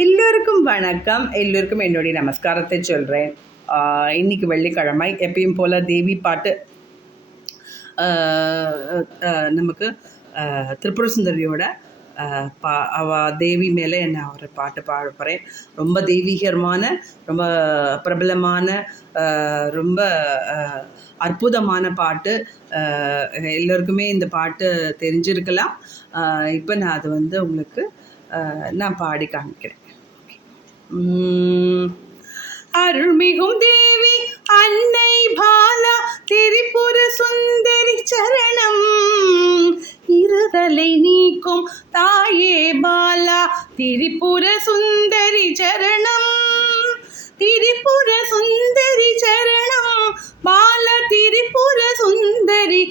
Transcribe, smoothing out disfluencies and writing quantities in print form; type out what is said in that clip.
எல்லோருக்கும் வணக்கம். எல்லோருக்கும் என்னுடைய நமஸ்காரத்தை சொல்கிறேன். இன்றைக்கி வெள்ளிக்கிழமை, எப்பயும் போல் தேவி பாட்டு நமக்கு திரிபுர சுந்தரியோட அவ தேவி மேலே என்ன ஒரு பாட்டு பாட போகிறேன். ரொம்ப தெய்வீகரமான, ரொம்ப பிரபலமான, ரொம்ப அற்புதமான பாட்டு. எல்லோருக்குமே இந்த பாட்டு தெரிஞ்சிருக்கலாம். இப்போ நான் அது உங்களுக்கு நான் பாடி காமிக்கிறேன். அருள்மிகும் தேவி அன்னை பாலா திரிபுர சுந்தரி சரணம், இருதலை நீக்கும் தாயே பாலா திரிபுர சுந்தரி சரணம், திரிபுர சுந்தரி சரணம், பாலா திரிபுர சுந்தரி